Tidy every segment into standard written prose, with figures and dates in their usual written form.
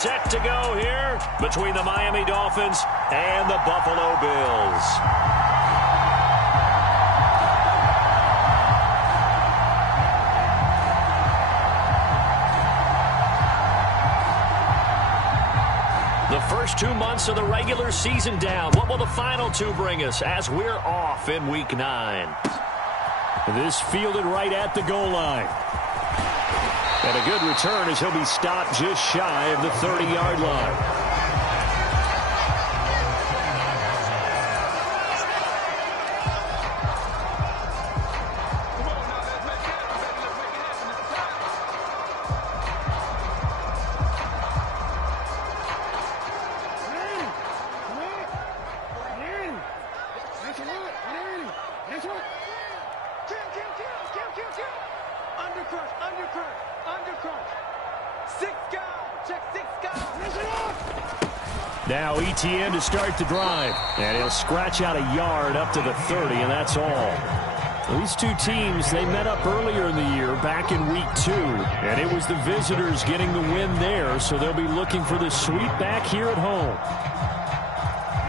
Set to go here between the Miami Dolphins and the Buffalo Bills. The first 2 months of the regular season down. What will the final two bring us as we're off in Week 9? This fielded right at the goal line. And a good return as he'll be stopped just shy of the 30-yard line. Now ETN to start the drive. And he'll scratch out a yard up to the 30, and that's all. These two teams, they met up earlier in the year back in Week 2. And it was the visitors getting the win there, so they'll be looking for the sweep back here at home.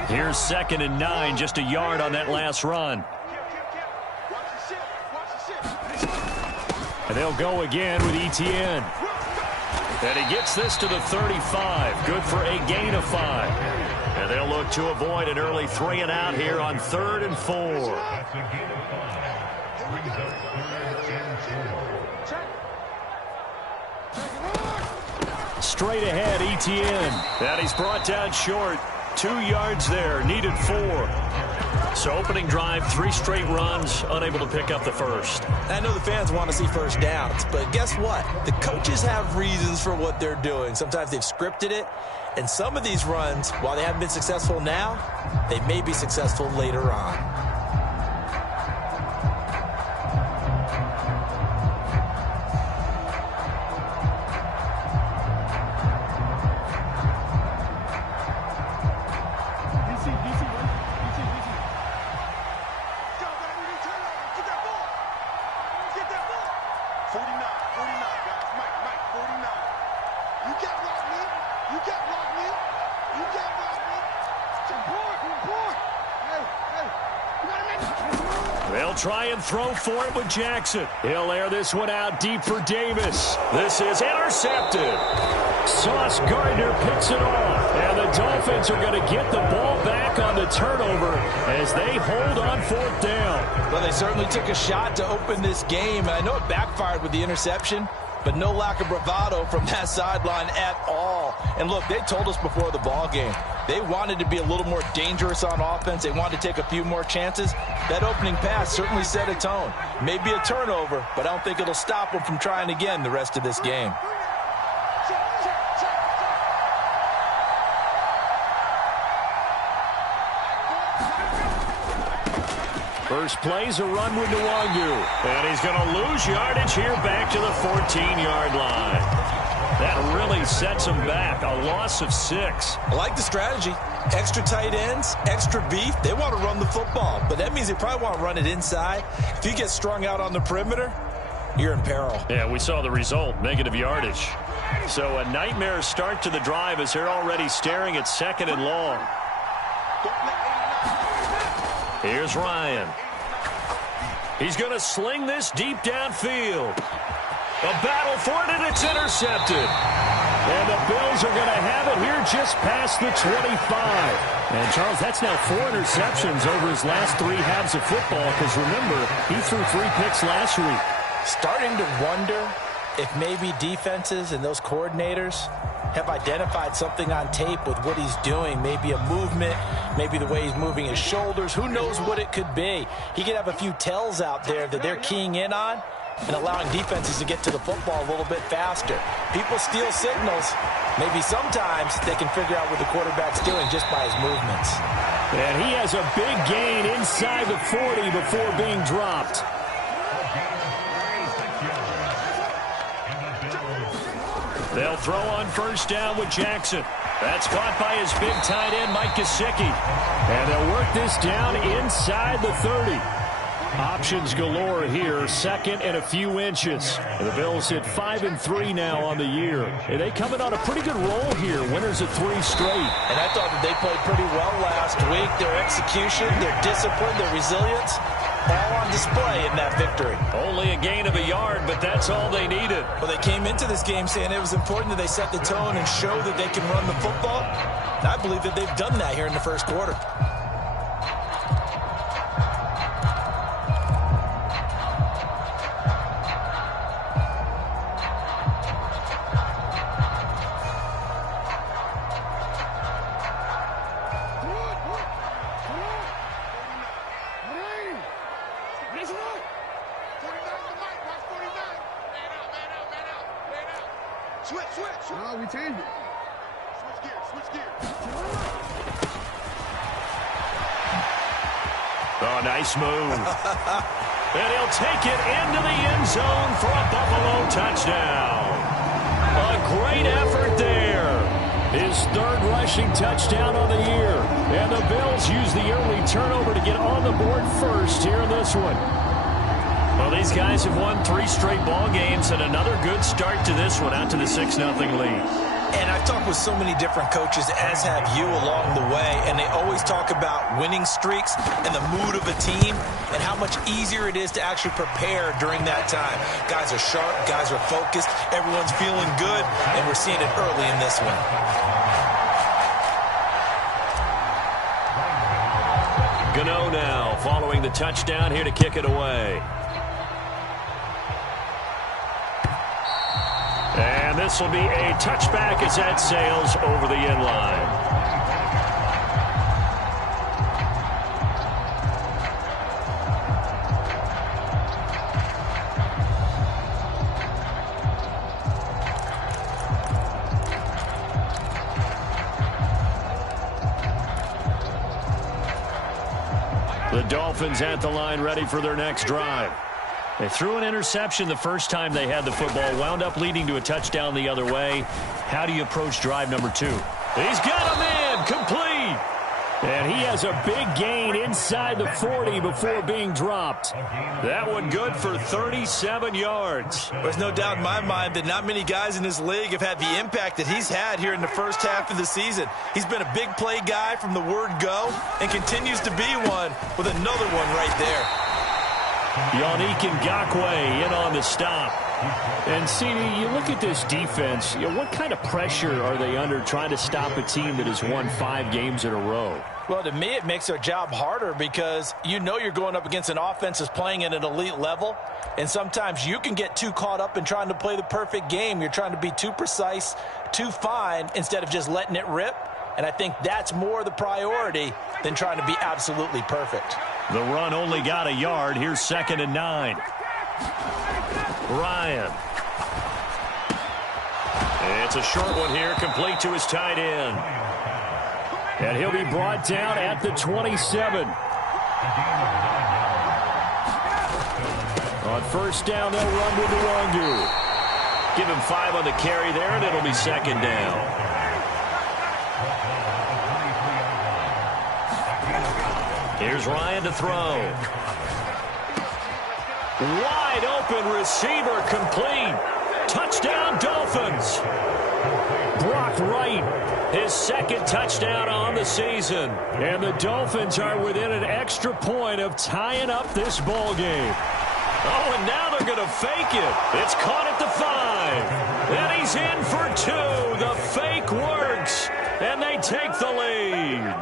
Here's 2nd and 9, just a yard on that last run. And they'll go again with ETN. And he gets this to the 35. Good for a gain of 5. And they'll look to avoid an early 3 and out here on 3rd and 4. Straight ahead, ETN. And he's brought down short. 2 yards there, needed 4. So opening drive, 3 straight runs, unable to pick up the first. I know the fans want to see first downs, but guess what? The coaches have reasons for what they're doing. Sometimes they've scripted it, and some of these runs, while they haven't been successful now, they may be successful later on. They'll try and throw for it with Jackson. He'll air this one out deep for Davis. This is intercepted. Sauce Gardner picks it off. And the Dolphins are going to get the ball back on the turnover as they hold on 4th down. Well, they certainly took a shot to open this game. And I know it backfired with the interception, but no lack of bravado from that sideline at all. And look, they told us before the ball game, they wanted to be a little more dangerous on offense. They wanted to take a few more chances. That opening pass certainly set a tone. Maybe a turnover, but I don't think it'll stop them from trying again the rest of this game. First play's a run with Nwangu. And he's going to lose yardage here back to the 14-yard line. That really sets him back. A loss of 6. I like the strategy. Extra tight ends, extra beef. They want to run the football, but that means they probably want to run it inside. If you get strung out on the perimeter, you're in peril. Yeah, we saw the result, negative yardage. So a nightmare start to the drive as they're already staring at 2nd and long. Here's Ryan. He's going to sling this deep downfield. A battle for it, and it's intercepted. And the Bills are going to have it here just past the 25. And, Charles, that's now 4 interceptions over his last 3 halves of football, because, remember, he threw 3 picks last week. Starting to wonder if maybe defenses and those coordinators have identified something on tape with what he's doing. Maybe a movement, maybe the way he's moving his shoulders. Who knows what it could be? He could have a few tells out there that they're keying in on and allowing defenses to get to the football a little bit faster. People steal signals. Maybe sometimes they can figure out what the quarterback's doing just by his movements. And he has a big gain inside the 40 before being dropped. They'll throw on first down with Jackson. That's caught by his big tight end, Mike Gesicki. And they'll work this down inside the 30. Options galore here. Second and a few inches. And the Bills hit 5-3 now on the year. And they coming on a pretty good roll here. Winners of 3 straight. And I thought that they played pretty well last week. Their execution, their discipline, their resilience, all on display in that victory. Only a gain of a yard, but that's all they needed. Well, they came into this game saying it was important that they set the tone and show that they can run the football. And I believe that they've done that here in the first quarter. No, we changed it. Switch gears. Oh, nice move. And he'll take it into the end zone for a Buffalo touchdown. A great effort there. His 3rd rushing touchdown on the year. And the Bills use the early turnover to get on the board first here in this one. Well, these guys have won 3 straight ball games and another good start to this one out to the 6-0 lead. And I've talked with so many different coaches, as have you, along the way, and they always talk about winning streaks and the mood of a team and how much easier it is to actually prepare during that time. Guys are sharp, guys are focused, everyone's feeling good, and we're seeing it early in this one. Gano now following the touchdown here to kick it away. And this will be a touchback as that sails over the end line. The Dolphins at the line ready for their next drive. They threw an interception the first time they had the football, wound up leading to a touchdown the other way. How do you approach drive number 2? He's got him in, complete. And he has a big gain inside the 40 before being dropped. That one good for 37 yards. There's no doubt in my mind that not many guys in this league have had the impact that he's had here in the first half of the season. He's been a big play guy from the word go and continues to be one with another one right there. Yannick Ngakoue in on the stop. And, CD, you look at this defense, what kind of pressure are they under trying to stop a team that has won 5 games in a row? Well, to me, it makes their job harder because you know you're going up against an offense that's playing at an elite level, and sometimes you can get too caught up in trying to play the perfect game. You're trying to be too precise, too fine, instead of just letting it rip. And I think that's more the priority than trying to be absolutely perfect. The run only got a yard. Here's 2nd and 9. Ryan. It's a short one here, complete to his tight end. And he'll be brought down at the 27. On first down, they'll run with the Wangu. Give him 5 on the carry there, and it'll be 2nd down. Here's Ryan to throw. Wide open receiver, complete. Touchdown, Dolphins. Brock Wright, his 2nd touchdown on the season. And the Dolphins are within an extra point of tying up this ball game. Oh, and now they're going to fake it. It's caught at the 5. And he's in for 2. The fake works. And they take the lead.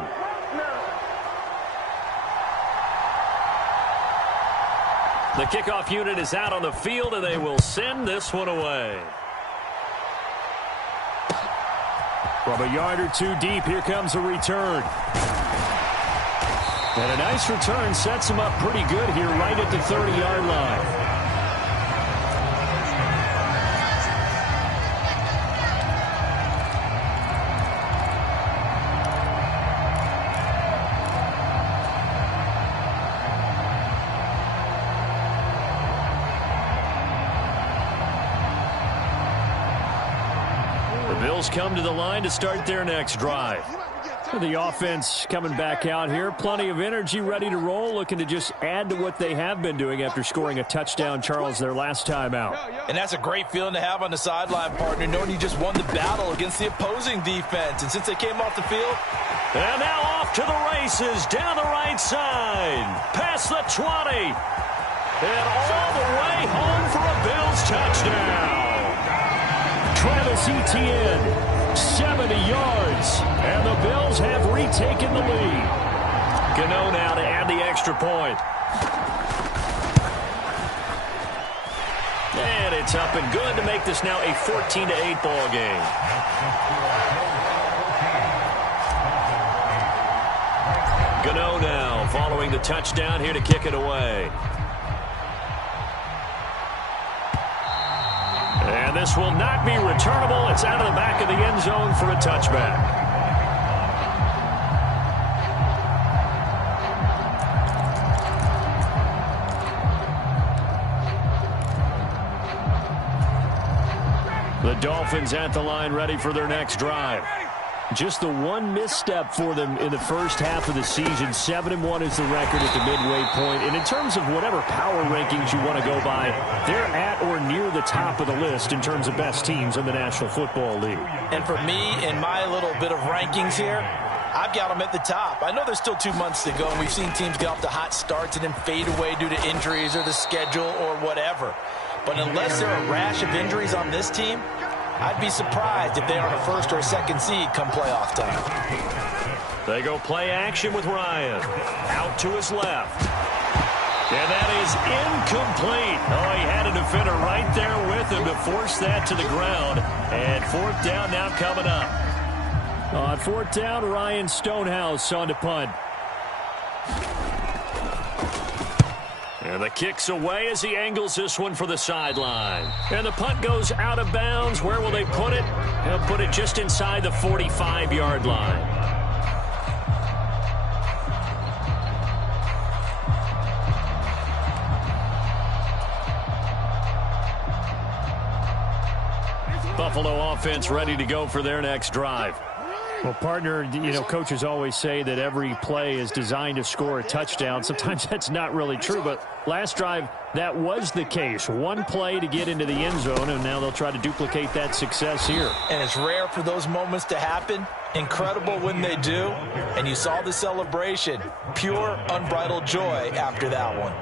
The kickoff unit is out on the field, and they will send this one away. From a yard or 2 deep, here comes a return. And a nice return sets him up pretty good here right at the 30-yard line. Bills come to the line to start their next drive. The offense coming back out here. Plenty of energy, ready to roll, looking to just add to what they have been doing after scoring a touchdown, Charles, their last time out. And that's a great feeling to have on the sideline, partner, knowing you just won the battle against the opposing defense. And since they came off the field, and now off to the races, down the right side, past the 20, and all the way home for a Bills touchdown. Travis Etienne. 70 yards, and the Bills have retaken the lead. Gano now to add the extra point. And it's up and good to make this now a 14-8 ball game. Gano now following the touchdown here to kick it away. And this will not be returnable. It's out of the back of the end zone for a touchback. The Dolphins at the line, ready for their next drive. Just the one misstep for them in the first half of the season. 7-1 is the record at the midway point. And in terms of whatever power rankings you want to go by, they're at or near the top of the list in terms of best teams in the National Football League. And for me, in my little bit of rankings here, I've got them at the top. I know there's still 2 months to go, and we've seen teams get off to hot starts and then fade away due to injuries or the schedule or whatever. But unless there are a rash of injuries on this team, I'd be surprised if they aren't a first or a second seed come playoff time. They go play action with Ryan. Out to his left. And that is incomplete. Oh, he had a defender right there with him to force that to the ground. And fourth down now coming up. On fourth down, Ryan Stonehouse on to punt. And the kick's away as he angles this one for the sideline. And the punt goes out of bounds. Where will they put it? They'll put it just inside the 45-yard line. Buffalo offense ready to go for their next drive. Well, partner, you know, coaches always say that every play is designed to score a touchdown. Sometimes that's not really true, but last drive, that was the case. One play to get into the end zone, and now they'll try to duplicate that success here. And it's rare for those moments to happen. Incredible when they do. And you saw the celebration. Pure, unbridled joy after that one.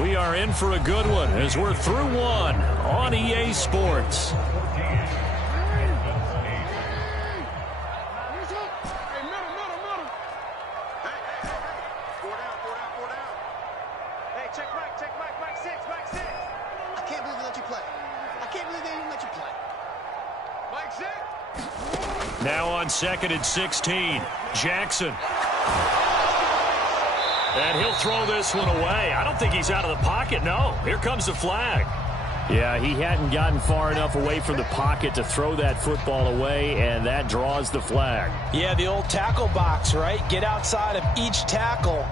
We are in for a good one as we're through one on EA Sports. Now on 2nd and 16, Jackson. And he'll throw this one away. I don't think he's out of the pocket, no. Here comes the flag. Yeah, he hadn't gotten far enough away from the pocket to throw that football away, and that draws the flag. Yeah, the old tackle box, right? Get outside of each tackle,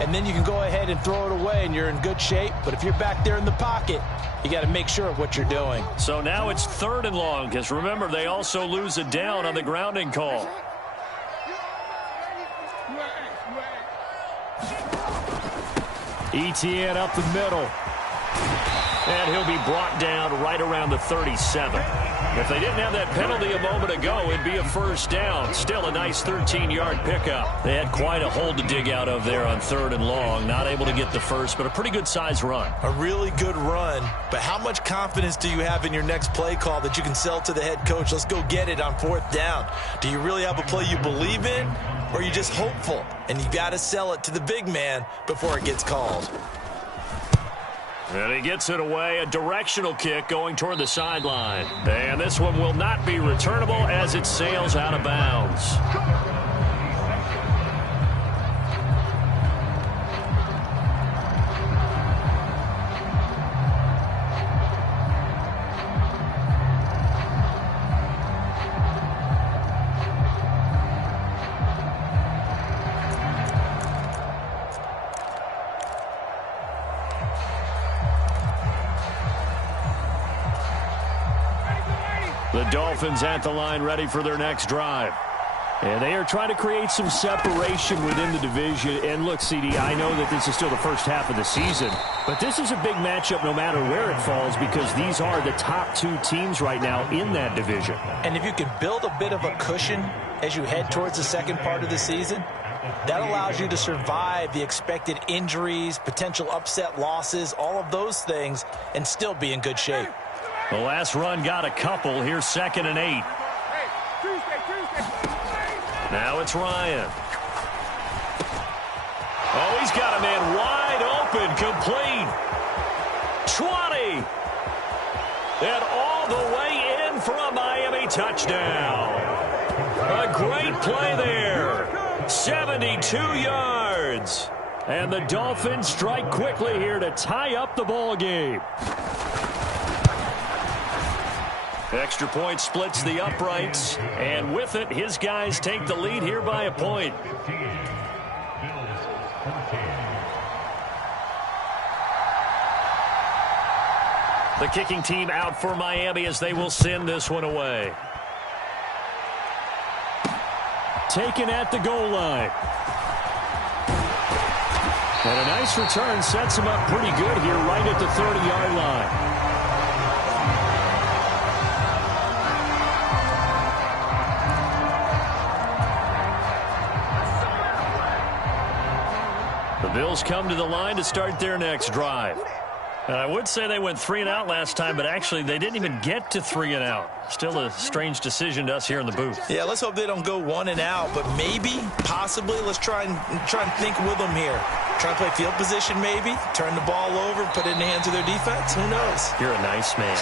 and then you can go ahead and throw it away, and you're in good shape. But if you're back there in the pocket, you got to make sure of what you're doing. So now it's 3rd and long, because remember, they also lose a down on the grounding call. Etienne up the middle. And he'll be brought down right around the 37. If they didn't have that penalty a moment ago, it'd be a first down. Still a nice 13-yard pickup. They had quite a hole to dig out of there on 3rd and long. Not able to get the first, but a pretty good-sized run. A really good run. But how much confidence do you have in your next play call that you can sell to the head coach? Let's go get it on 4th down. Do you really have a play you believe in, or are you just hopeful? And you got to sell it to the big man before it gets called. And he gets it away, a directional kick going toward the sideline. And this one will not be returnable as it sails out of bounds. The Dolphins at the line ready for their next drive. And they are trying to create some separation within the division. And look, CD, I know that this is still the first half of the season, but this is a big matchup no matter where it falls because these are the top two teams right now in that division. And if you can build a bit of a cushion as you head towards the second part of the season, that allows you to survive the expected injuries, potential upset losses, all of those things, and still be in good shape. The last run got a couple. Here's 2nd and 8. Now it's Ryan. Oh, he's got a man wide open, complete. 20. And all the way in for a Miami touchdown. A great play there. 72 yards. And the Dolphins strike quickly here to tie up the ball game. Extra point splits the uprights, and with it, his guys take the lead here by a point. The kicking team out for Miami as they will send this one away. Taken at the goal line. And a nice return sets him up pretty good here right at the 30-yard line. The Bills come to the line to start their next drive. I would say they went 3 and out last time, but actually they didn't even get to 3 and out. Still a strange decision to us here in the booth. Yeah, let's hope they don't go 1 and out, but maybe, possibly, let's try and think with them here. Try and play field position maybe, turn the ball over, put it in the hands of their defense. Who knows? You're a nice man.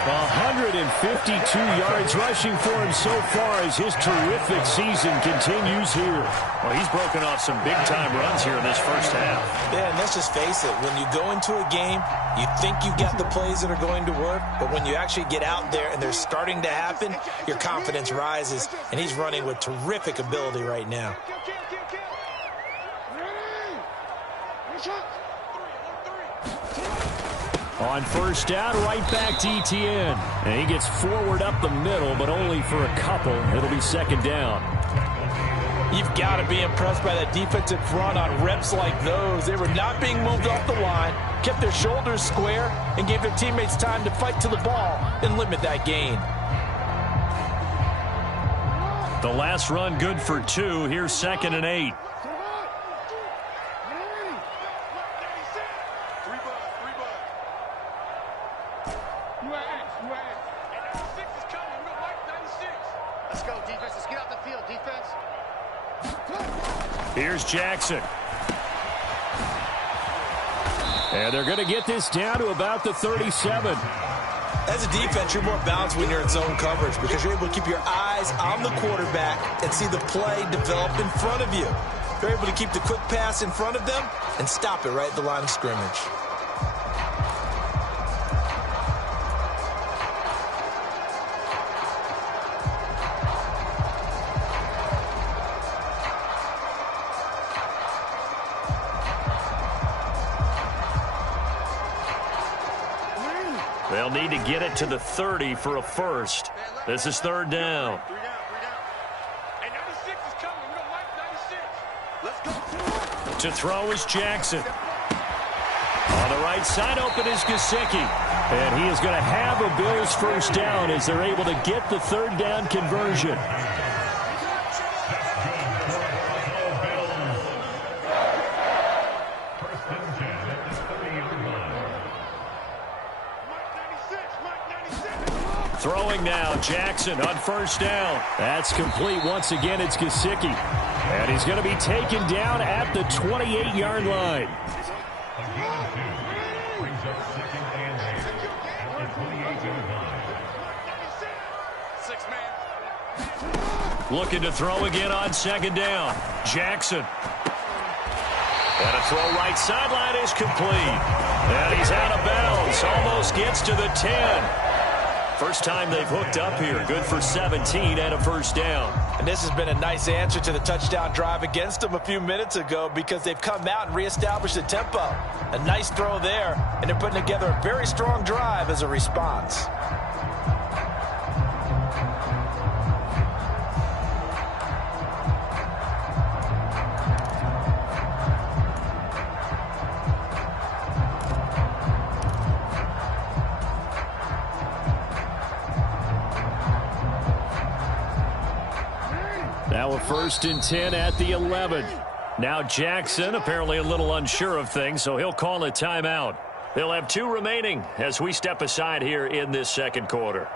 152 yards rushing for him so far as his terrific season continues here. Well, he's broken off some big-time runs here in this first half. Yeah, and let's just face it. When you go into a game, you think you've got the plays that are going to work, but when you actually get out there and they're starting to happen, your confidence rises, and he's running with terrific ability right now. On first down, right back to Etienne. And he gets forward up the middle, but only for a couple. It'll be 2nd down. You've got to be impressed by that defensive front on reps like those. They were not being moved off the line, kept their shoulders square, and gave their teammates time to fight to the ball and limit that gain. The last run good for 2. Here's 2nd and 8. Here's Jackson. And they're going to get this down to about the 37. As a defense, you're more balanced when you're in zone coverage because you're able to keep your eyes on the quarterback and see the play develop in front of you. You're able to keep the quick pass in front of them and stop it right at the line of scrimmage. They'll need to get it to the 30 for a first. This is 3rd down. To throw is Jackson. On the right side, open is Gesicki. And he is going to have a Bills first down as they're able to get the 3rd down conversion. Throwing now, Jackson on first down. That's complete. Once again, it's Gesicki. And he's going to be taken down at the 28-yard line. Looking to throw again on 2nd down. Jackson. And a throw right sideline is complete. And he's out of bounds. Almost gets to the 10. First time they've hooked up here. Good for 17 and a first down. And this has been a nice answer to the touchdown drive against them a few minutes ago because they've come out and reestablished the tempo. A nice throw there, and they're putting together a very strong drive as a response. Now a 1st and 10 at the 11. Now Jackson apparently a little unsure of things, so he'll call a timeout. They'll have 2 remaining as we step aside here in this second quarter.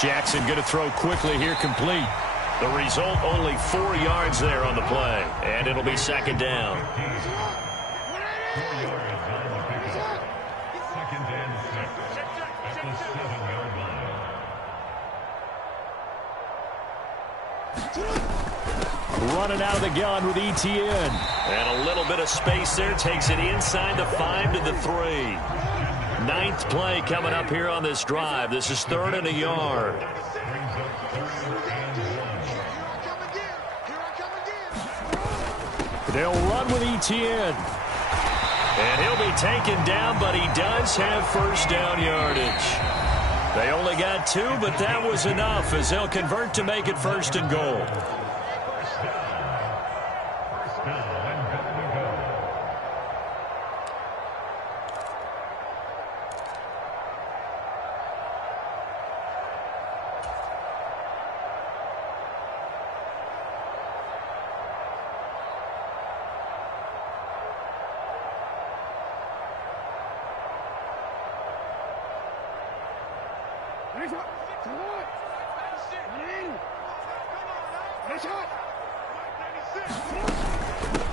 Jackson going to throw quickly here, complete. The result, only 4 yards there on the play, and it'll be 2nd down. Running out of the gun with Etienne. And a little bit of space there, takes it inside the 5 to the 3. 9th play coming up here on this drive. This is 3rd and a yard. They'll run with Etienne. And he'll be taken down, but he does have first down yardage. They only got 2, but that was enough as they'll convert to make it 1st and goal.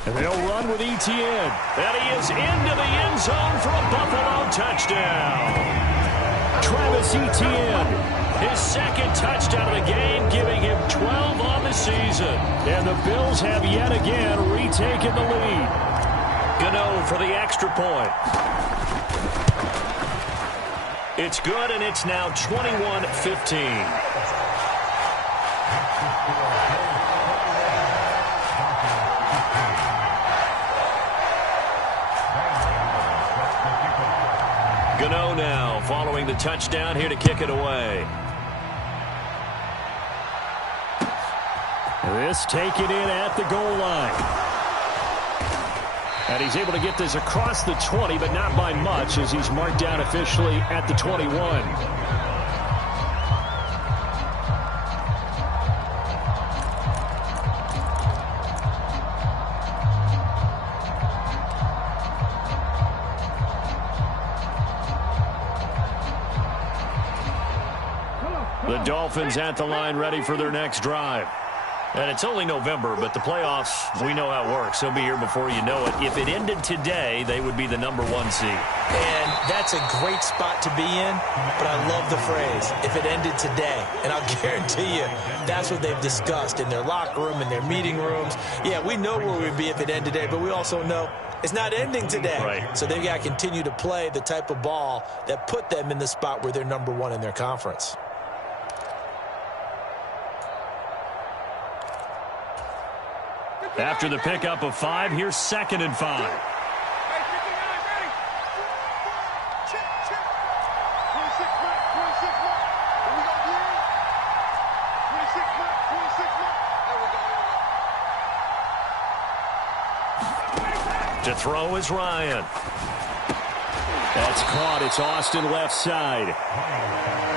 And they'll run with Etienne. And he is into the end zone for a Buffalo touchdown. Travis Etienne, his 2nd touchdown of the game, giving him 12 on the season. And the Bills have yet again retaken the lead. Gano for the extra point. It's good, and it's now 21-15. Gano now following the touchdown here to kick it away. This taken in at the goal line. And he's able to get this across the 20, but not by much as he's marked down officially at the 21. The Dolphins at the line ready for their next drive. And it's only November, but the playoffs, we know how it works. They'll be here before you know it. If it ended today, they would be the #1 seed. And that's a great spot to be in, but I love the phrase, if it ended today. And I'll guarantee you, that's what they've discussed in their locker room, in their meeting rooms. Yeah, we know where we'd be if it ended today, but we also know it's not ending today. Right. So they've got to continue to play the type of ball that put them in the spot where they're #1 in their conference. After the pickup of 5, here's 2nd and 5. To throw is Ryan. That's caught. It's Austin left side.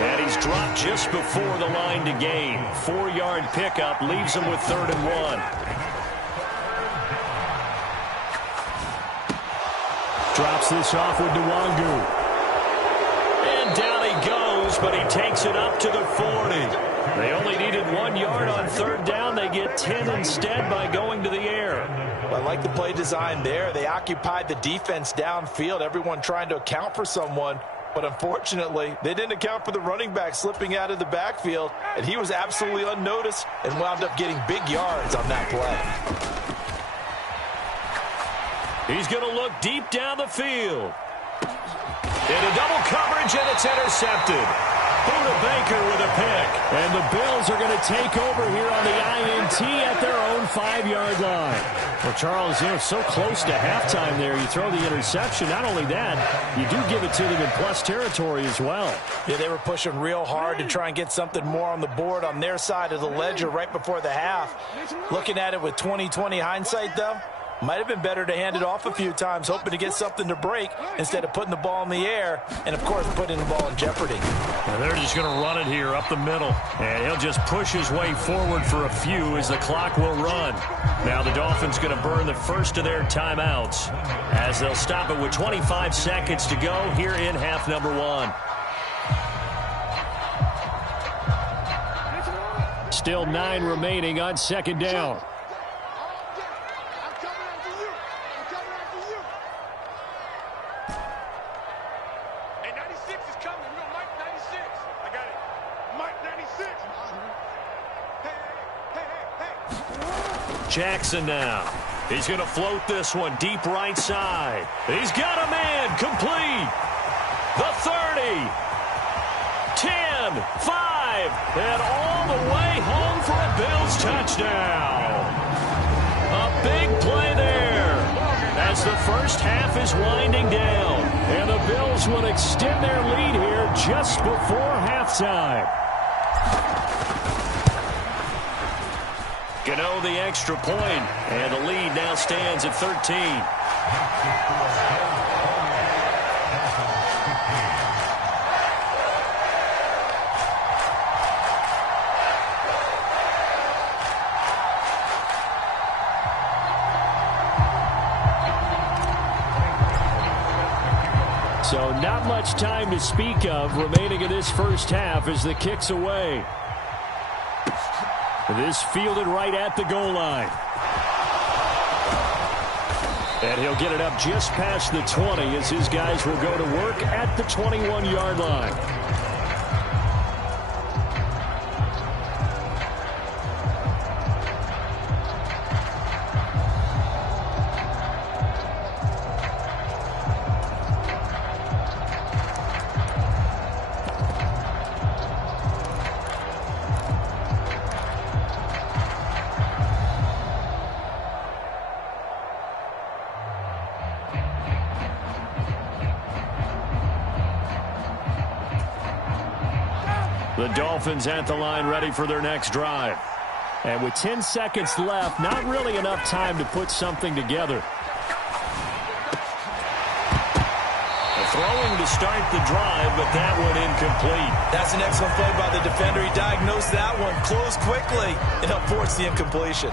And he's dropped just before the line to gain. 4-yard pickup leaves him with 3rd and 1. Drops this off with Nwangu. And down he goes but he takes it up to the 40. They only needed 1 yard on third down. They get 10 instead by going to the air. I like the play design there. They occupied the defense downfield, everyone trying to account for someone. But unfortunately, they didn't account for the running back slipping out of the backfield, and he was absolutely unnoticed and wound up getting big yards on that play. He's going to look deep down the field. Into double coverage, and it's intercepted. Buda Baker with a pick. And the Bills are going to take over here on the INT at their own 5-yard line. Well, Charles, so close to halftime there. You throw the interception. Not only that, you do give it to them in plus territory as well. Yeah, they were pushing real hard to try and get something more on the board on their side of the ledger right before the half. Looking at it with 20/20 hindsight, though, might have been better to hand it off a few times, hoping to get something to break instead of putting the ball in the air and, of course, putting the ball in jeopardy. And they're just going to run it here up the middle. And he'll just push his way forward for a few as the clock will run. Now the Dolphins going to burn the first of their timeouts as they'll stop it with 25 seconds to go here in half number 1. Still 9 remaining on second down. Jackson now. He's going to float this one deep right side. He's got a man complete. The 30. 10, 5, and all the way home for a Bills touchdown. A big play there as the first half is winding down. And the Bills will extend their lead here just before halftime. Gano the extra point, and the lead now stands at 13. So not much time to speak of remaining in this first half as the kick's away. This fielded right at the goal line. And he'll get it up just past the 20 as his guys will go to work at the 21-yard line. The Dolphins at the line ready for their next drive. And with 10 seconds left, not really enough time to put something together. Throwing to start the drive, but that one incomplete. That's an excellent play by the defender. He diagnosed that one, closed quickly, and helped force the incompletion.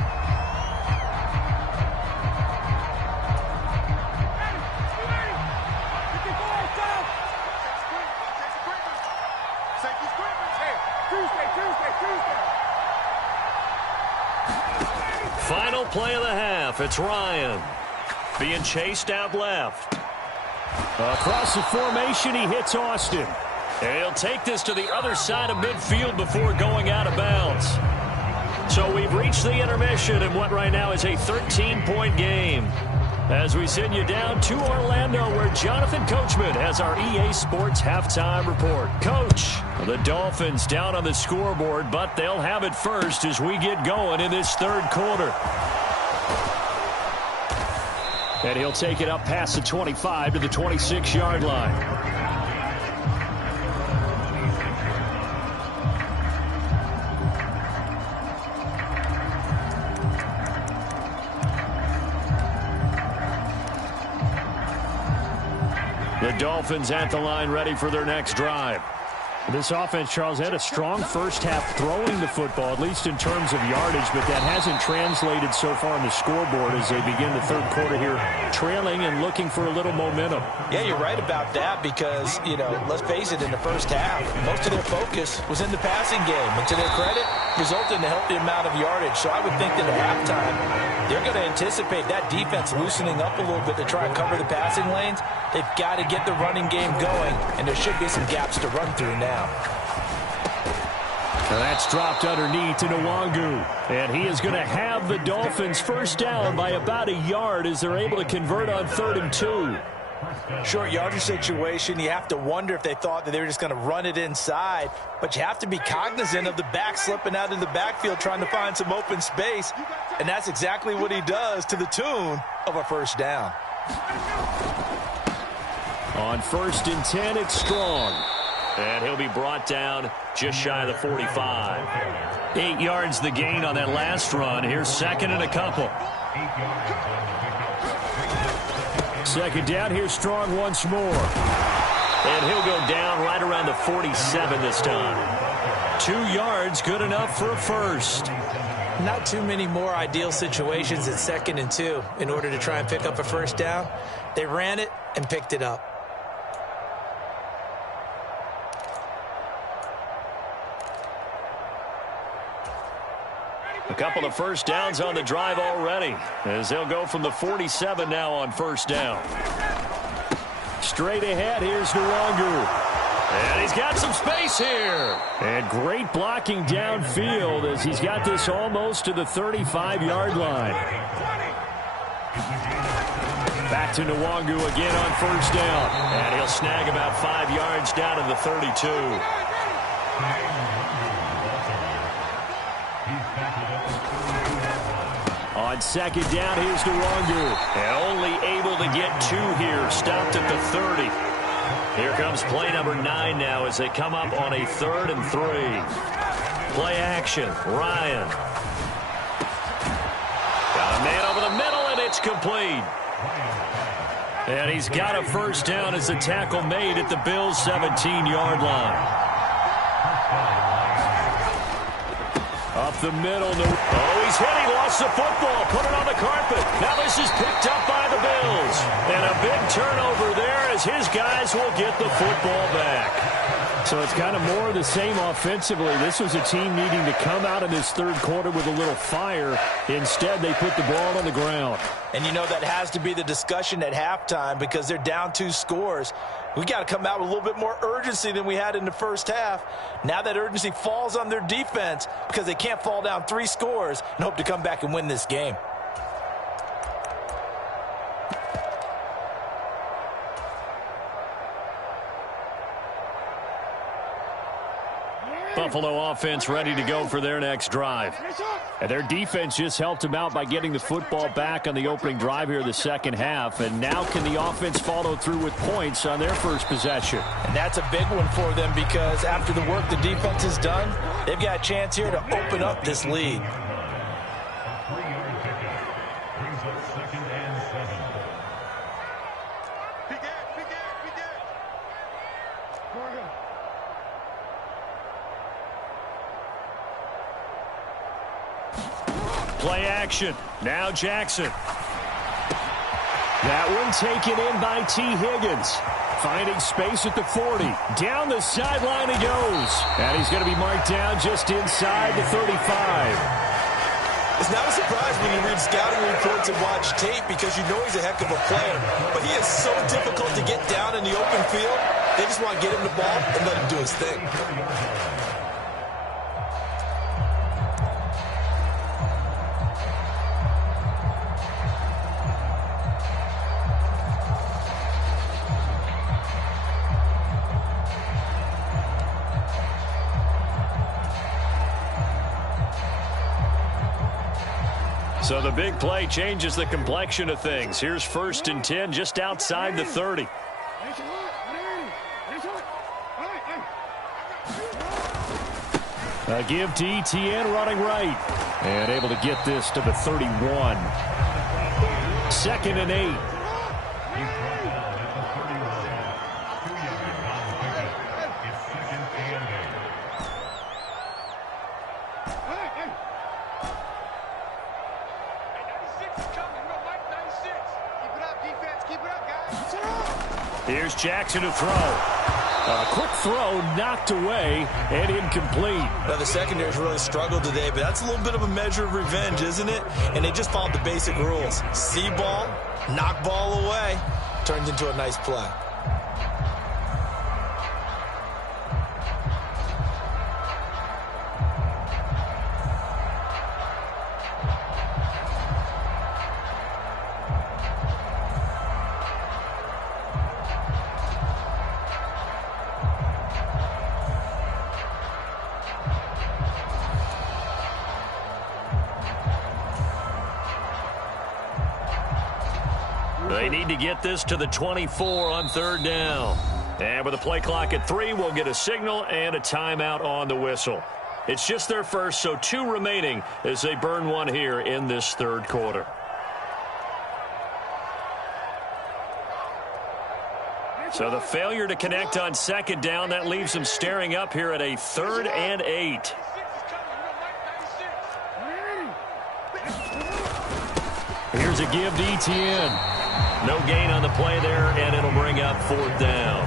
Final play of the half. It's Ryan being chased out left. Across the formation, he hits Austin. And he'll take this to the other side of midfield before going out of bounds. So we've reached the intermission in what right now is a 13-point game. As we send you down to Orlando, where Jonathan Coachman has our EA Sports halftime report. Coach, the Dolphins down on the scoreboard, but they'll have it first as we get going in this third quarter. And he'll take it up past the 25 to the 26-yard line. The Dolphins at the line ready for their next drive. This offense, Charles, had a strong first half throwing the football, at least in terms of yardage, but that hasn't translated so far on the scoreboard as they begin the third quarter here, trailing and looking for a little momentum. Yeah, you're right about that because, let's face it, in the first half, most of their focus was in the passing game. And to their credit, resulted in a healthy amount of yardage. So I would think that at halftime, they're going to anticipate that defense loosening up a little bit to try and cover the passing lanes. They've got to get the running game going, and there should be some gaps to run through now. Now that's dropped underneath to Nwangu. And he is going to have the Dolphins first down by about a yard as they're able to convert on 3rd and 2. Short yardage situation, you have to wonder if they thought that they were just going to run it inside. But you have to be cognizant of the back slipping out in the backfield trying to find some open space. And that's exactly what he does to the tune of a first down. On 1st and 10, it's Strong. And he'll be brought down just shy of the 45. 8 yards the gain on that last run. Here's 2nd and a couple. 2nd down, here's Strong once more. And he'll go down right around the 47 this time. 2 yards, good enough for a first. Not too many more ideal situations at 2nd and 2 in order to try and pick up a first down. They ran it and picked it up. A couple of first downs on the drive already, as they'll go from the 47 now on first down. Straight ahead, here's Nwangu. And he's got some space here. And great blocking downfield as he's got this almost to the 35-yard line. Back to Nwangu again on first down. And he'll snag about 5 yards down to the 32. On 2nd down, here's Nwangu. And only able to get 2 here. Stopped at the 30. Here comes play number 9 now as they come up on a 3rd and 3. Play action. Ryan. Got a man over the middle, and it's complete. And he's got a first down as the tackle made at the Bills' 17-yard line. Up the middle. Oh, he's hit. He lost the football. Put it on the carpet. Now this is picked up by the Bills. And a big turnover there as his guys will get the football back. So it's kind of more of the same offensively. This was a team needing to come out in this third quarter with a little fire. Instead, they put the ball on the ground. And that has to be the discussion at halftime because they're down 2 scores. We got to come out with a little bit more urgency than we had in the first half. Now that urgency falls on their defense because they can't fall down 3 scores and hope to come back and win this game. Buffalo offense ready to go for their next drive. And their defense just helped them out by getting the football back on the opening drive here in the second half. And now can the offense follow through with points on their first possession? And that's a big one for them because after the work the defense has done, they've got a chance here to open up this lead. Play action. Now Jackson. That one taken in by T. Higgins. Finding space at the 40. Down the sideline he goes. And he's going to be marked down just inside the 35. It's not a surprise when you read scouting reports and watch tape because you know he's a heck of a player. But he is so difficult to get down in the open field. They just want to get him the ball and let him do his thing. So the big play changes the complexion of things. Here's 1st and 10 just outside the 30. A give to ETN running right. And able to get this to the 31. 2nd and 8. Here's Jackson to throw. A quick throw knocked away and incomplete. Now, the secondary's really struggled today, but that's a little bit of a measure of revenge, isn't it? And they just followed the basic rules. See ball, knock ball away. Turns into a nice play. They need to get this to the 24 on third down. And with the play clock at 3, we'll get a signal and a timeout on the whistle. It's just their first, so 2 remaining as they burn one here in this third quarter. So the failure to connect on second down, that leaves them staring up here at a 3rd and 8. Here's a give to Etienne. No gain on the play there, and it'll bring up 4th down.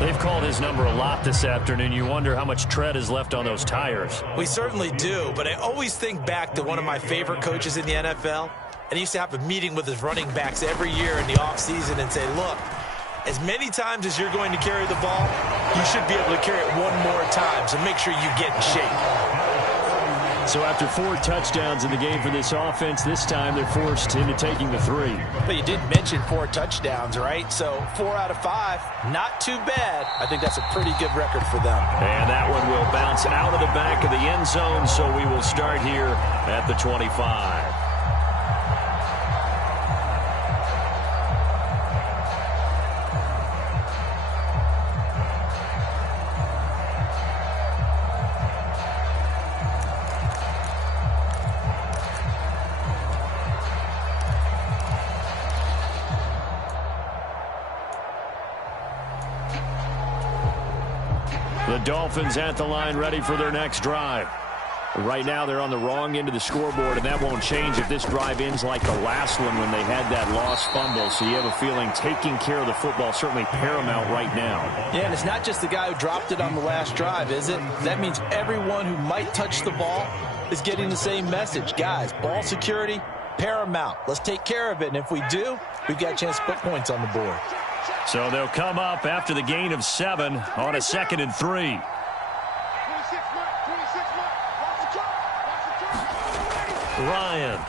They've called his number a lot this afternoon. You wonder how much tread is left on those tires. We certainly do, but I always think back to one of my favorite coaches in the NFL, and he used to have a meeting with his running backs every year in the offseason and say, look, as many times as you're going to carry the ball, you should be able to carry it one more time, so make sure you get in shape. So after 4 touchdowns in the game for this offense, this time they're forced into taking the 3. But you did mention 4 touchdowns, right? So 4 out of 5, not too bad. I think that's a pretty good record for them. And that one will bounce out of the back of the end zone, so we will start here at the 25. The Dolphins at the line, ready for their next drive. Right now, they're on the wrong end of the scoreboard, and that won't change if this drive ends like the last one when they had that lost fumble. So you have a feeling taking care of the football certainly paramount right now. Yeah, and it's not just the guy who dropped it on the last drive, is it? That means everyone who might touch the ball is getting the same message. Guys, ball security, paramount. Let's take care of it, and if we do, we've got a chance to put points on the board. So they'll come up after the gain of 7 on a 2nd and 3. Ryan.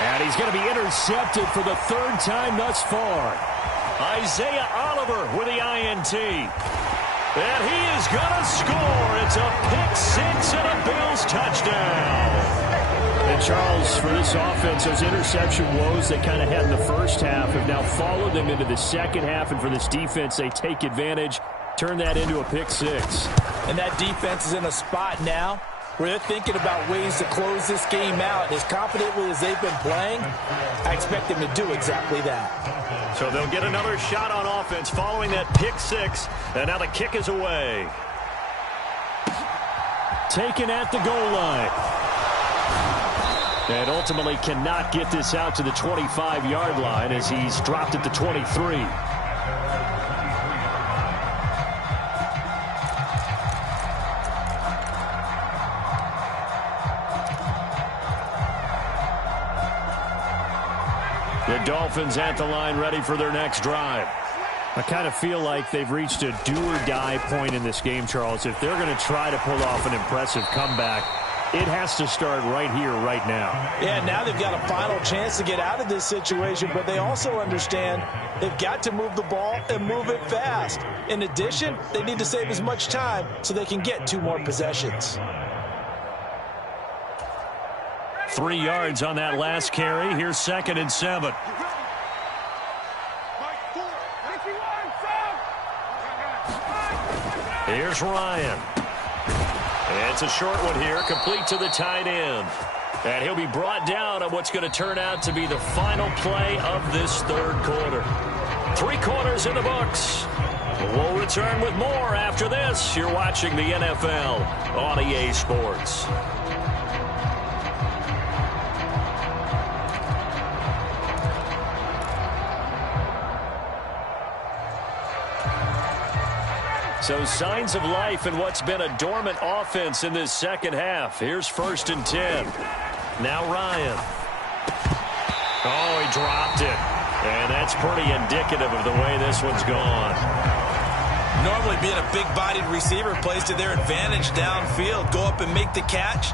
And he's going to be intercepted for the 3rd time thus far. Isaiah Oliver with the INT. And he is going to score. It's a pick 6 and a Bills touchdown. And Charles, for this offense, those interception woes they kind of had in the first half have now followed them into the second half. And for this defense, they take advantage, turn that into a pick 6. And that defense is in a spot now where they're thinking about ways to close this game out. As confidently as they've been playing, I expect them to do exactly that. So they'll get another shot on offense following that pick 6. And now the kick is away. Taken at the goal line. And ultimately cannot get this out to the 25-yard line as he's dropped at the 23. The Dolphins at the line ready for their next drive. I kind of feel like they've reached a do-or-die point in this game, Charles. If they're going to try to pull off an impressive comeback, it has to start right here, right now. Yeah, now they've got a final chance to get out of this situation, but they also understand they've got to move the ball and move it fast. In addition, they need to save as much time so they can get 2 more possessions. 3 yards on that last carry. Here's 2nd and 7. Here's Ryan. It's a short one here, complete to the tight end. And he'll be brought down on what's going to turn out to be the final play of this 3rd quarter. 3 quarters in the books. We'll return with more after this. You're watching the NFL on EA Sports. So signs of life in what's been a dormant offense in this second half. Here's 1st and 10. Now Ryan. Oh, he dropped it. And that's pretty indicative of the way this one's gone. Normally being a big-bodied receiver plays to their advantage downfield. Go up and make the catch,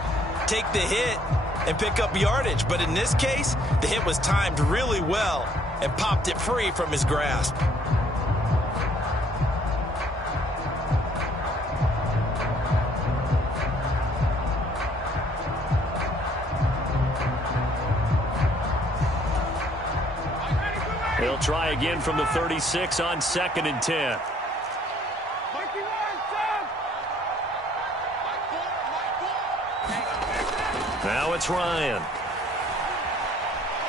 take the hit, and pick up yardage. But in this case, the hit was timed really well and popped it free from his grasp. They'll try again from the 36 on 2nd and 10. Now it's Ryan.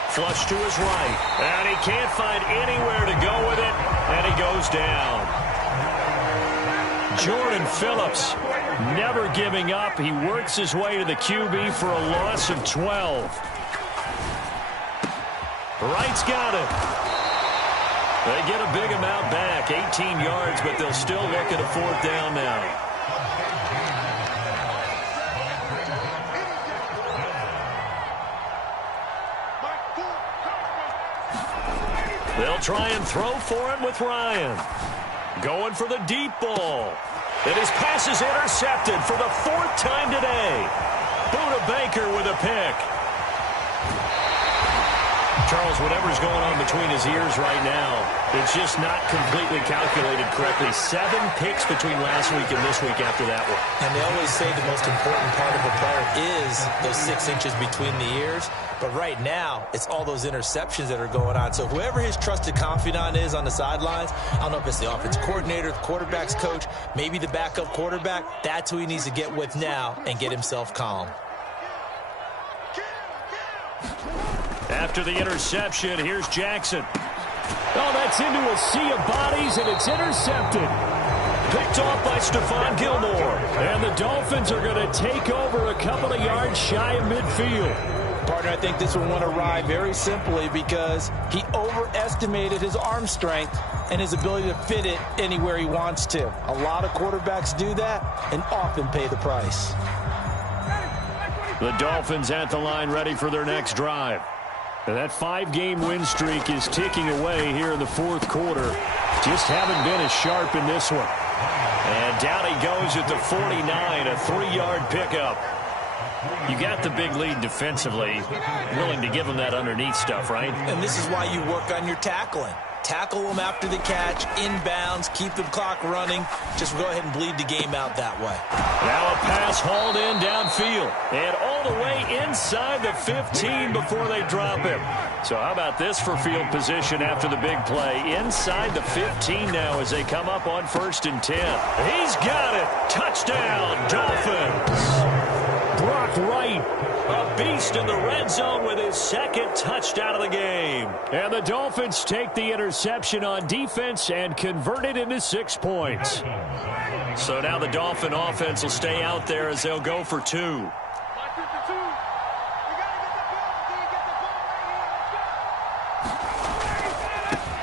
Flush to his right. And he can't find anywhere to go with it. And he goes down. Jordan Phillips never giving up. He works his way to the QB for a loss of 12. Wright's got it. They get a big amount back, 18 yards, but they'll still look at a 4th down now. They'll try and throw for it with Ryan. Going for the deep ball. And his pass is intercepted for the 4th time today. Buda Baker with a pick. Charles, whatever's going on between his ears right now, it's just not completely calculated correctly. 7 picks between last week and this week after that one. And they always say the most important part of a player is those 6 inches between the ears. But right now, it's all those interceptions that are going on. So whoever his trusted confidant is on the sidelines, I don't know if it's the offensive coordinator, the quarterback's coach, maybe the backup quarterback, that's who he needs to get with now and get himself calm. After the interception, here's Jackson. Oh, that's into a sea of bodies, and it's intercepted. Picked off by Stephon Gilmore. And the Dolphins are going to take over a couple of yards shy of midfield. Partner, I think this one went awry very simply because he overestimated his arm strength and his ability to fit it anywhere he wants to. A lot of quarterbacks do that and often pay the price. The Dolphins at the line ready for their next drive. And that 5-game win streak is ticking away here in the 4th quarter. Just haven't been as sharp in this one. And down he goes at the 49, a 3-yard pickup. You got the big lead defensively, willing to give them that underneath stuff, right? And this is why you work on your tackling. Tackle them after the catch, inbounds, keep the clock running. Just go ahead and bleed the game out that way. Now a pass hauled in downfield and all the way inside the 15 before they drop him. So how about this for field position after the big play? Inside the 15 now as they come up on 1st and 10. He's got it. Touchdown, Dolphins. Brock Wright, a beast in the red zone with his 2nd touchdown of the game. And the Dolphins take the interception on defense and convert it into 6 points. So now the Dolphin offense will stay out there as they'll go for 2.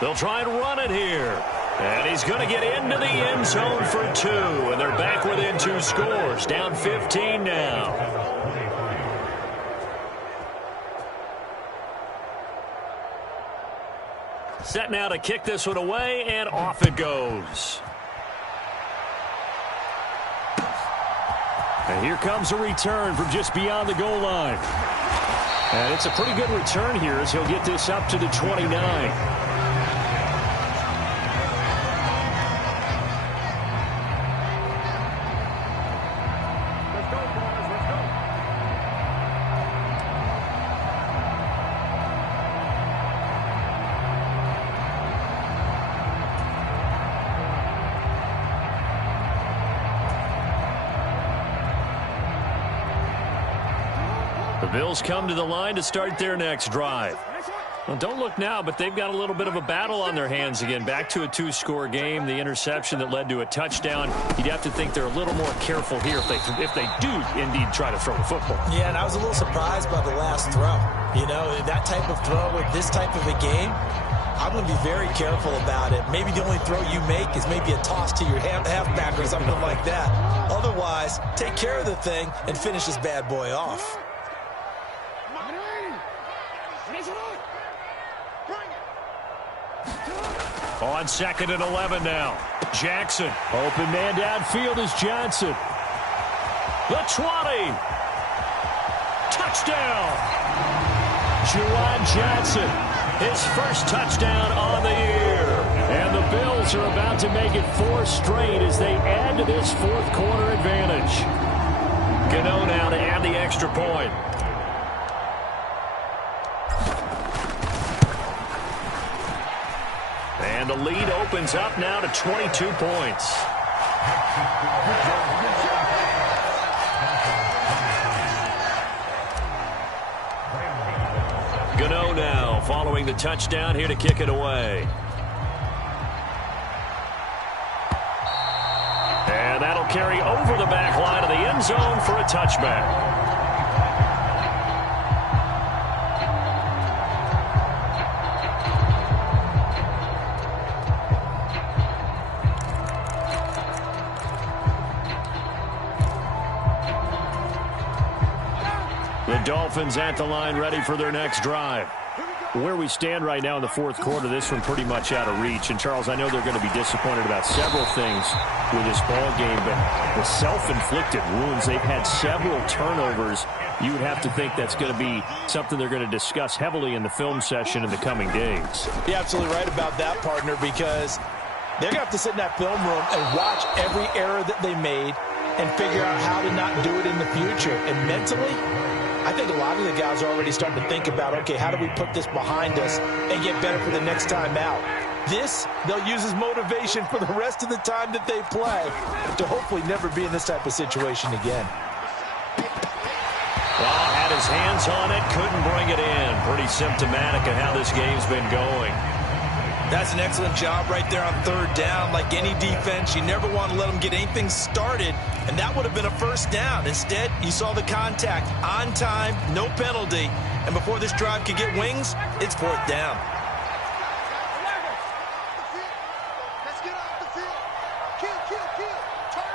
They'll try and run it here. And he's going to get into the end zone for 2. And they're back within 2 scores. Down 15 now. Set now to kick this one away, and off it goes. And here comes a return from just beyond the goal line. And it's a pretty good return here as he'll get this up to the 29. The Bills come to the line to start their next drive. Well, don't look now, but they've got a little bit of a battle on their hands again. Back to a 2-score game. The interception that led to a touchdown. You'd have to think they're a little more careful here if they do indeed try to throw the football. Yeah, and I was a little surprised by the last throw. You know, that type of throw with this type of a game, I'm going to be very careful about it. Maybe the only throw you make is maybe a toss to your halfback or something like that. Otherwise, take care of the thing and finish this bad boy off. On 2nd and 11 now. Jackson. Open man downfield is Johnson. The 20. Touchdown. Juwan Johnson. His first touchdown on the year. And the Bills are about to make it 4 straight as they add to this fourth quarter advantage. Gano now to add the extra point. And the lead opens up now to 22 points. Gano now following the touchdown here to kick it away. And that'll carry over the back line of the end zone for a touchback. The Dolphins at the line ready for their next drive. Where we stand right now in the fourth quarter, this one pretty much out of reach. And, Charles, I know they're going to be disappointed about several things with this ball game, but the self-inflicted wounds, they've had several turnovers. You would have to think that's going to be something they're going to discuss heavily in the film session in the coming days. You're absolutely right about that, partner, because they're going to have to sit in that film room and watch every error that they made and figure out how to not do it in the future. And mentally, I think a lot of the guys are already starting to think about, okay, how do we put this behind us and get better for the next time out? This, they'll use as motivation for the rest of the time that they play to hopefully never be in this type of situation again. Well, had his hands on it, couldn't bring it in. Pretty symptomatic of how this game's been going. That's an excellent job right there on third down. Like any defense, you never want to let them get anything started, and that would have been a first down. Instead, you saw the contact on time, no penalty, and before this drive could get wings, it's fourth down. Let's get off the field. Kill. Turn.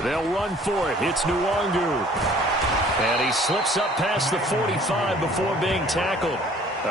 Go. They'll run for it. It's Nwangu. And he slips up past the 45 before being tackled.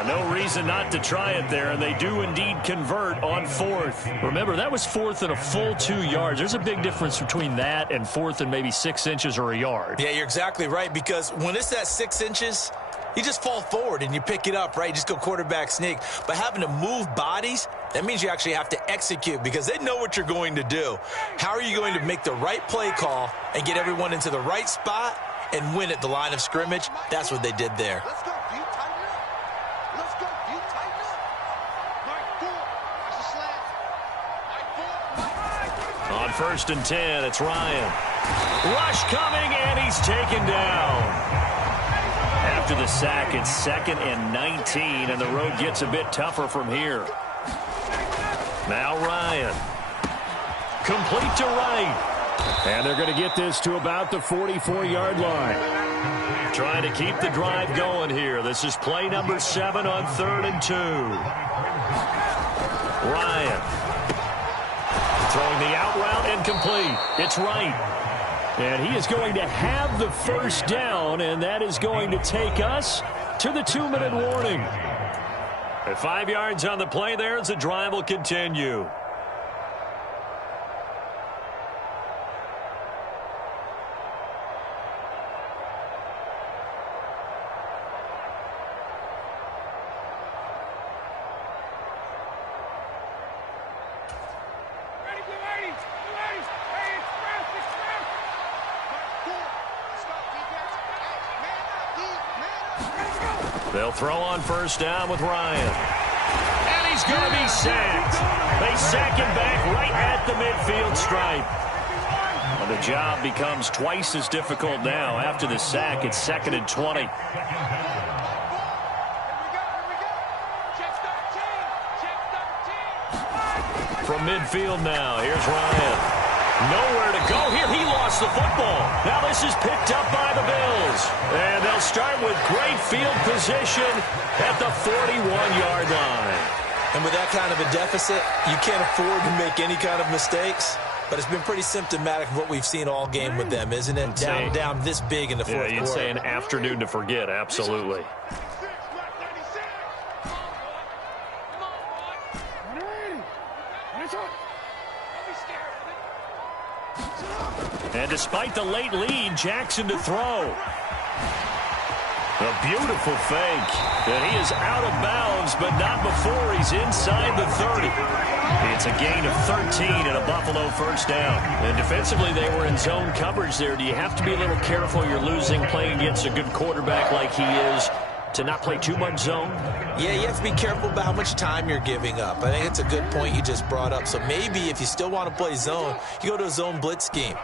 No reason not to try it there, and they do indeed convert on fourth. Remember, that was fourth and a full 2 yards. There's a big difference between that and fourth and maybe 6 inches or a yard. Yeah, you're exactly right, because when it's that 6 inches, you just fall forward and you pick it up, right? You just go quarterback sneak. But having to move bodies, that means you actually have to execute because they know what you're going to do. How are you going to make the right play call and get everyone into the right spot and win at the line of scrimmage? That's what they did there. Let's go. You tighten up. Let's go. You tighten up. Mark 4. Watch the slants. On 1st and 10, it's Ryan. Rush coming, and he's taken down. After the sack, it's 2nd and 19, and the road gets a bit tougher from here. Now Ryan. Complete to right. And they're going to get this to about the 44-yard line. Trying to keep the drive going here. This is play number 7 on 3rd and 2. Ryan. Throwing the out route and complete. It's right. And he is going to have the first down, and that is going to take us to the 2-minute warning. At 5 yards on the play there as the drive will continue. They'll throw on first down with Ryan. And he's going to be sacked. They sack him back right at the midfield stripe. Well, the job becomes twice as difficult now. After the sack, it's 2nd and 20. From midfield now, here's Ryan. Nowhere to go here. He lost the football. Now this is picked up by the Bills. And they'll start with great field position at the 41-yard line. And with that kind of a deficit, you can't afford to make any kind of mistakes. But it's been pretty symptomatic of what we've seen all game with them, isn't it? Down this big in the fourth quarter. You'd say an afternoon to forget, absolutely. And despite the late lead, Jackson to throw. A beautiful fake. And he is out of bounds, but not before he's inside the 30. It's a gain of 13 and a Buffalo first down. And defensively, they were in zone coverage there. Do you have to be a little careful? You're losing, playing against a good quarterback like he is, to not play too much zone? Yeah, you have to be careful about how much time you're giving up. I think it's a good point you just brought up. So maybe if you still want to play zone, you go to a zone blitz scheme.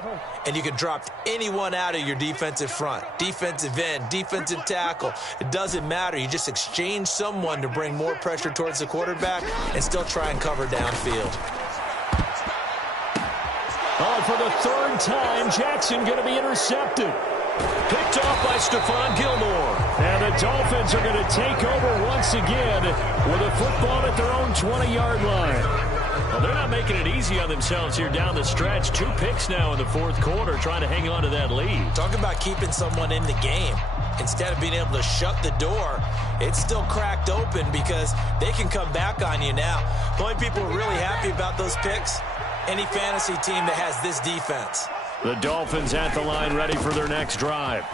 And you can drop anyone out of your defensive front. Defensive end, defensive tackle. It doesn't matter. You just exchange someone to bring more pressure towards the quarterback and still try and cover downfield. Oh, for the third time, Jackson going to be intercepted. Picked off by Stephon Gilmore. And the Dolphins are going to take over once again with a football at their own 20-yard line. Well, they're not making it easy on themselves here down the stretch. 2 picks now in the fourth quarter, trying to hang on to that lead. Talk about keeping someone in the game. Instead of being able to shut the door, it's still cracked open because they can come back on you now. The only people who are really happy about those picks, any fantasy team that has this defense. The Dolphins at the line, ready for their next drive.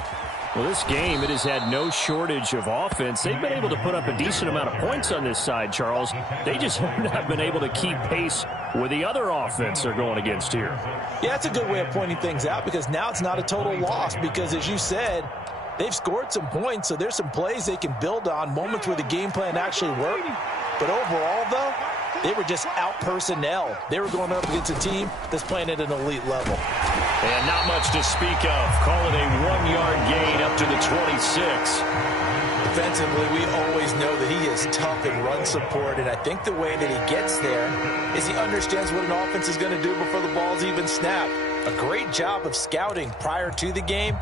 Well, this game, it has had no shortage of offense. They've been able to put up a decent amount of points on this side, Charles. They just have not been able to keep pace with the other offense they're going against here. Yeah, that's a good way of pointing things out because now it's not a total loss because, as you said, they've scored some points, so there's some plays they can build on, moments where the game plan actually worked. But overall, though, they were just out-personnel. They were going up against a team that's playing at an elite level. And not much to speak of. Call it a 1-yard gain up to the 26. Defensively, we always know that he is tough in run support, and I think the way that he gets there is he understands what an offense is going to do before the ball's even snapped. A great job of scouting prior to the game,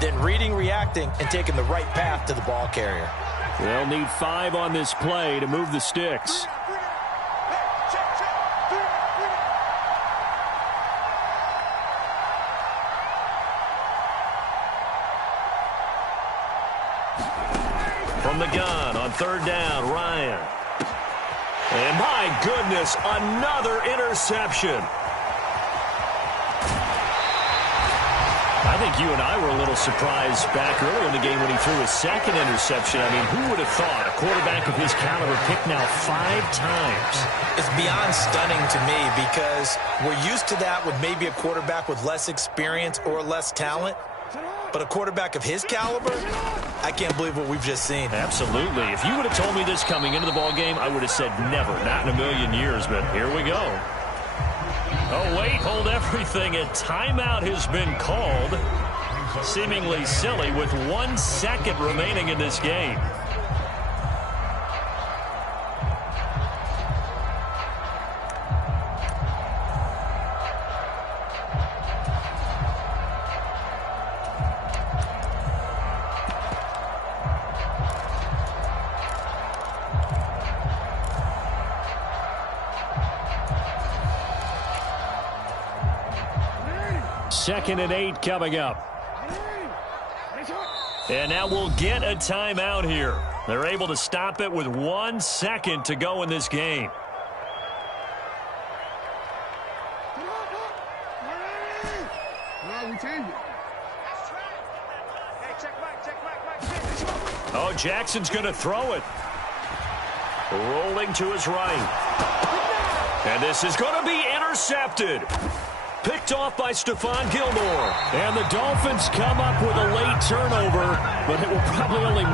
then reading, reacting, and taking the right path to the ball carrier. They'll need 5 on this play to move the sticks. From the gun on third down, Ryan. And my goodness, another interception. I think you and I were a little surprised back earlier in the game when he threw his second interception. I mean, who would have thought a quarterback of his caliber picked now 5 times? It's beyond stunning to me because we're used to that with maybe a quarterback with less experience or less talent. But a quarterback of his caliber, I can't believe what we've just seen. Absolutely. If you would have told me this coming into the ball game, I would have said never, not in a million years, but here we go. Oh, wait, hold everything. A timeout has been called. Seemingly silly with 1 second remaining in this game. Second and 8 coming up. And now we'll get a timeout here. They're able to stop it with 1 second to go in this game. Oh, Jackson's going to throw it. Rolling to his right. And this is going to be intercepted. Picked off by Stephon Gilmore. And the Dolphins come up with a late turnover, but it will probably only